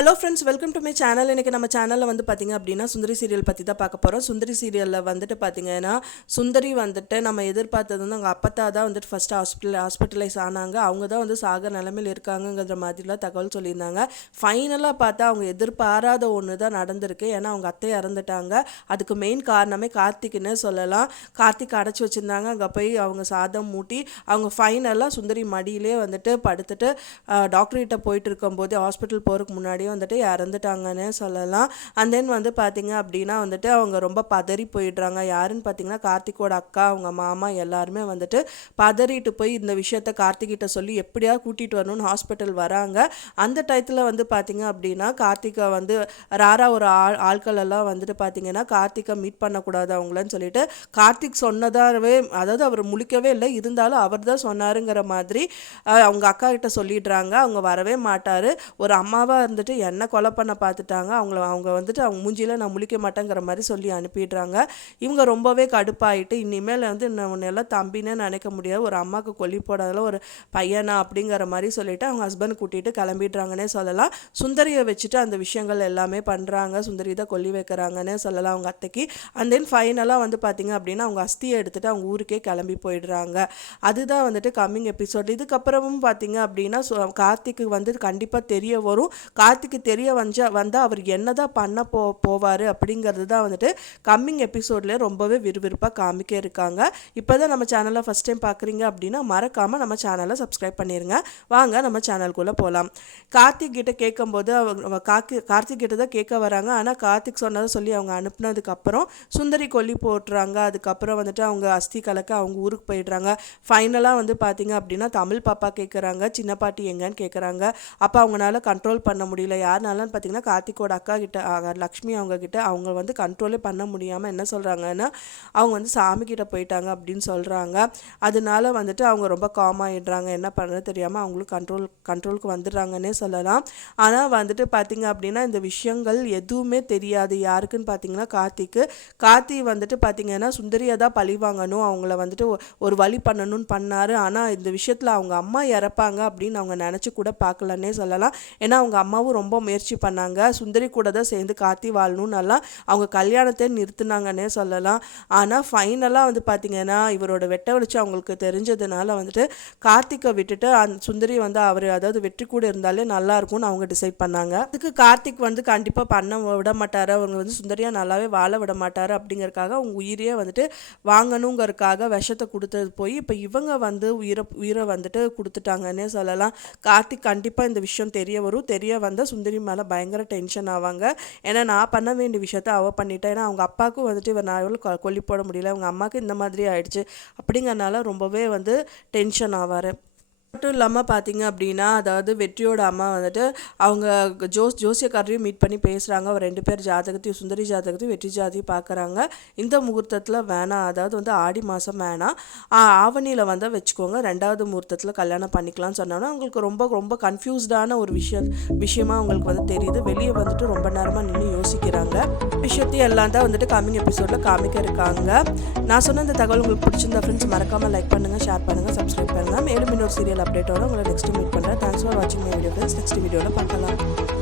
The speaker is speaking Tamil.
Hello friends, welcome to my channel. இன்றைக்கி நம்ம சேனலில் வந்து பார்த்திங்க அப்படின்னா சுந்தரி சீரியல் பற்றி தான் பார்க்க போகிறோம். சுந்தரி சீரியலில் வந்துட்டு பார்த்திங்கன்னா சுந்தரி வந்துட்டு நம்ம எதிர்பார்த்தது வந்து அவங்க அப்பத்தா தான் வந்துட்டு ஃபஸ்ட்டு ஹாஸ்பிட்டலைஸ் ஆனாங்க. அவங்க தான் வந்து சாக நிலமையில் இருக்காங்கங்கிற மாதிரிலாம் தகவல் சொல்லியிருந்தாங்க. ஃபைனலாக பார்த்தா அவங்க எதிர்பாராத ஒன்று தான் நடந்திருக்கு. ஏன்னா அவங்க அத்தை இறந்துட்டாங்க. அதுக்கு மெயின் காரணமே கார்த்திக்னே சொல்லலாம். கார்த்திக் அடைச்சி வச்சுருந்தாங்க. அங்கே போய் அவங்க சாதம் மூட்டி அவங்க ஃபைனலாக சுந்தரி மடியிலே வந்துட்டு படுத்துட்டு டாக்டர்கிட்ட போயிட்டு இருக்கும்போது ஹாஸ்பிட்டல் போகிறதுக்கு முன்னாடி வந்துட்டு இறந்துட்டாங்கன்னு சொல்லலாம். அண்ட் தென் வந்து பார்த்தீங்க அப்படின்னா வந்துட்டு அவங்க ரொம்ப பதறி போயிடுறாங்க. யாருன்னு பார்த்தீங்கன்னா கார்த்திக்கோட அக்கா, அவங்க மாமா எல்லாருமே வந்துட்டு பதறிட்டு போய் இந்த விஷயத்த கார்த்திகிட்ட சொல்லி எப்படியா கூட்டிகிட்டு வரணும்னு ஹாஸ்பிட்டல் வராங்க. அந்த டயத்தில் வந்து பார்த்தீங்க அப்படின்னா கார்த்திகை வந்து ராரா ஒரு ஆட்கள் எல்லாம் வந்துட்டு பார்த்தீங்கன்னா கார்த்திகை மீட் பண்ணக்கூடாது அவங்களன்னு சொல்லிட்டு கார்த்திக் சொன்னதாகவே, அதாவது அவர் முழிக்கவே இல்லை, இருந்தாலும் அவர் தான் சொன்னாருங்கிற மாதிரி அவங்க அக்கா கிட்ட சொல்லிடுறாங்க. அவங்க வரவே மாட்டார். ஒரு அம்மாவாக இருந்துட்டு என்ன கொலை பண்ண பார்த்துட்டாங்க. அவங்க வந்துட்டு அவங்க மூஞ்சியில் நான் முழிக்க மாட்டேங்கிற மாதிரி சொல்லி அனுப்பிடுறாங்க. இவங்க ரொம்பவே கடுப்பாயிட்டு இனிமேல் வந்து உன்னெல்லாம் தம்பின்னு நினைக்க முடியாது, ஒரு அம்மாவுக்கு கொல்லி போடாதல ஒரு பையனா அப்படிங்கிற மாதிரி சொல்லிட்டு அவங்க ஹஸ்பண்ட் கூட்டிகிட்டு கிளம்பிடுறாங்கன்னே சொல்லலாம். சுந்தரியை வச்சுட்டு அந்த விஷயங்கள் எல்லாமே பண்ணுறாங்க. சுந்தரி தான் கொல்லி வைக்கிறாங்கன்னே சொல்லலாம் அவங்க அத்தைக்கு. அண்ட் தென் ஃபைனலாக வந்து பார்த்திங்க அப்படின்னா அவங்க அஸ்தியை எடுத்துகிட்டு அவங்க ஊருக்கே கிளம்பி போயிடுறாங்க. அதுதான் வந்துட்டு கம்மிங் எபிசோட். இதுக்கப்புறமும் பார்த்திங்க அப்படின்னா கார்த்திக்கு வந்து கண்டிப்பாக தெரிய வரும். கார்த்திக்கு தெரிய வந்தால் அவர் என்ன தான் பண்ண போவார் அப்படிங்கிறது தான் வந்துட்டு கம்மிங் எபிசோட்லேயே ரொம்பவே விறுவிறுப்பாக காமிக்க இருக்காங்க. இப்போ தான் நம்ம சேனலை ஃபஸ்ட் டைம் பார்க்குறீங்க அப்படின்னா மறக்காமல் நம்ம சேனலை சப்ஸ்கிரைப் பண்ணிடுங்க. வாங்க நம்ம சேனலுக்குள்ளே போகலாம். கார்த்திக் கிட்ட கேட்கும்போது கார்த்திக் கிட்ட தான் கேட்க வராங்க. ஆனால் கார்த்திக் சொன்னதை சொல்லி அவங்க அனுப்புனதுக்கப்புறம் சுந்தரி கொல்லி போட்டுறாங்க. அதுக்கப்புறம் வந்துட்டு அவங்க அஸ்தி கலக்க அவங்க ஊருக்கு போயிடுறாங்க. ஃபைனலாக வந்து பார்த்திங்க அப்படின்னா தமிழ் பாப்பா கேட்குறாங்க, சின்ன பாட்டி எங்கன்னு கேட்குறாங்க. அப்போ அவங்களால கண்ட்ரோல் பண்ண முடியல. யாருனாலும் பார்த்தீங்கன்னா கார்த்திக்கோட அக்கா கிட்ட லக்ஷ்மி அவங்க கிட்ட அவங்க வந்து கண்ட்ரோலே பண்ண முடியாமல் என்ன சொல்கிறாங்கன்னா அவங்க வந்து சாமி கிட்ட போயிட்டாங்க அப்படின்னு சொல்கிறாங்க. அதனால வந்துட்டு அவங்க ரொம்ப காம் ஆகிடுறாங்க. என்ன பண்ணுறது தெரியாமல் அவங்களும் கண்ட்ரோலுக்கு வந்துடுறாங்கன்னே சொல்லலாம். ஆனால் வந்துட்டு பார்த்திங்க அப்படின்னா இந்த விஷயங்கள் எதுவுமே தெரியாது யாருக்குன்னு பார்த்தீங்கன்னா கார்த்தி வந்துட்டு பார்த்திங்கன்னா சுந்தரியை தான் பழி வாங்கணும், அவங்கள வந்துட்டு ஒரு வழி பண்ணணும்னு பண்ணார். ஆனால் இந்த விஷயத்தில் அவங்க அம்மா இறப்பாங்க அப்படின்னு அவங்க நினச்சி கூட பார்க்கலன்னே சொல்லலாம். ஏன்னா அவங்க அம்மாவும் ரொம்ப முயற்சி பண்ணாங்க. சுந்தரி கூட தான் சேர்ந்து கார்த்தி வாழணும்னு எல்லாம் அவங்க கல்யாணத்தை நிறுத்தினாங்கன்னே சொல்லலாம். ஆனால் ஃபைனலாக வந்து பார்த்திங்கன்னா இவரோட வெட்ட வெளிச்சு அவங்களுக்கு தெரிஞ்சதுனால வந்துட்டு கார்த்திகை விட்டுட்டு அந்த சுந்தரி வந்து அவர் அதாவது வெற்றி கூட இருந்தாலே நல்லாயிருக்கும்னு அவங்க டிசைட் பண்ணாங்க. அதுக்கு கார்த்திக் வந்து கண்டிப்பாக பண்ண விட மாட்டார், அவங்க வந்து சுந்தரியாக நல்லாவே வாழ விட மாட்டார் அப்படிங்கிறதுக்காக அவங்க உயிரியே வந்துட்டு வாங்கணுங்கிறதுக்காக விஷத்தை கொடுத்தது போய் இப்போ இவங்க வந்து உயிரை வந்துட்டு கொடுத்துட்டாங்கன்னே சொல்லலாம். கார்த்திக் கண்டிப்பாக இந்த விஷயம் தெரிய வரும். தெரிய வந்தால் சுந்தரி மேலே பயங்கர டென்ஷன் ஆவாங்க. ஏன்னா நான் பண்ண வேண்டிய விஷயத்த அவள் பண்ணிட்டேன். ஏன்னா அவங்க அப்பாவுக்கும் வந்துட்டு இவர் நான் எவ்வளோ கொல்லி போட முடியல, அவங்க அம்மாவுக்கு இந்த மாதிரி ஆயிடுச்சு அப்படிங்கிறனால ரொம்பவே வந்து டென்ஷன் ஆவார். மட்டும் இல்லாமல் பார்த்தீங்க அப்படின்னா அதாவது வெற்றியோட அம்மா வந்துட்டு அவங்க ஜோசியக்காரரையும் மீட் பண்ணி பேசுகிறாங்க. அவர் 2 பேர் ஜாதகத்தையும் சுந்தரி ஜாதகத்தையும் வெற்றி ஜாதியும் பார்க்குறாங்க. இந்த முகூர்த்தத்தில் வேணாம், அதாவது வந்து ஆடி மாதம் வேணாம், ஆவணியில் வந்து வச்சுக்கோங்க, 2வது முகூர்த்தத்தில் கல்யாணம் பண்ணிக்கலாம்னு சொன்னோன்னா அவங்களுக்கு ரொம்ப ரொம்ப கன்ஃபியூஸ்டான ஒரு விஷயமா அவங்களுக்கு வந்து தெரியுது. வெளியே வந்துட்டு ரொம்ப நேரமாக நின்று யோசிக்கிறாங்க. விஷயத்தையும் எல்லாம் தான் வந்துட்டு கம்மிங் எபிசோடில் காமிக்க இருக்காங்க. நான் சொன்ன இந்த தகவல் உங்களுக்கு பிடிச்சிருந்தா ஃப்ரெண்ட்ஸ் மறக்காமல் லைக் பண்ணுங்கள், ஷேர் பண்ணுங்கள், சப்ஸ்கிரைப் பண்ணுங்கள். மேலும் இன்னொரு சீரியல் அப்டேட்டோட உங்களை நெக்ஸ்ட் மீட் பண்ணுறேன். தேங்க்ஸ் ஃபார் வாட்சிங் மை வீடியோ ஃப்ரெண்ட்ஸ். நெக்ஸ்ட் வீடியோவில் பார்க்கலாம்.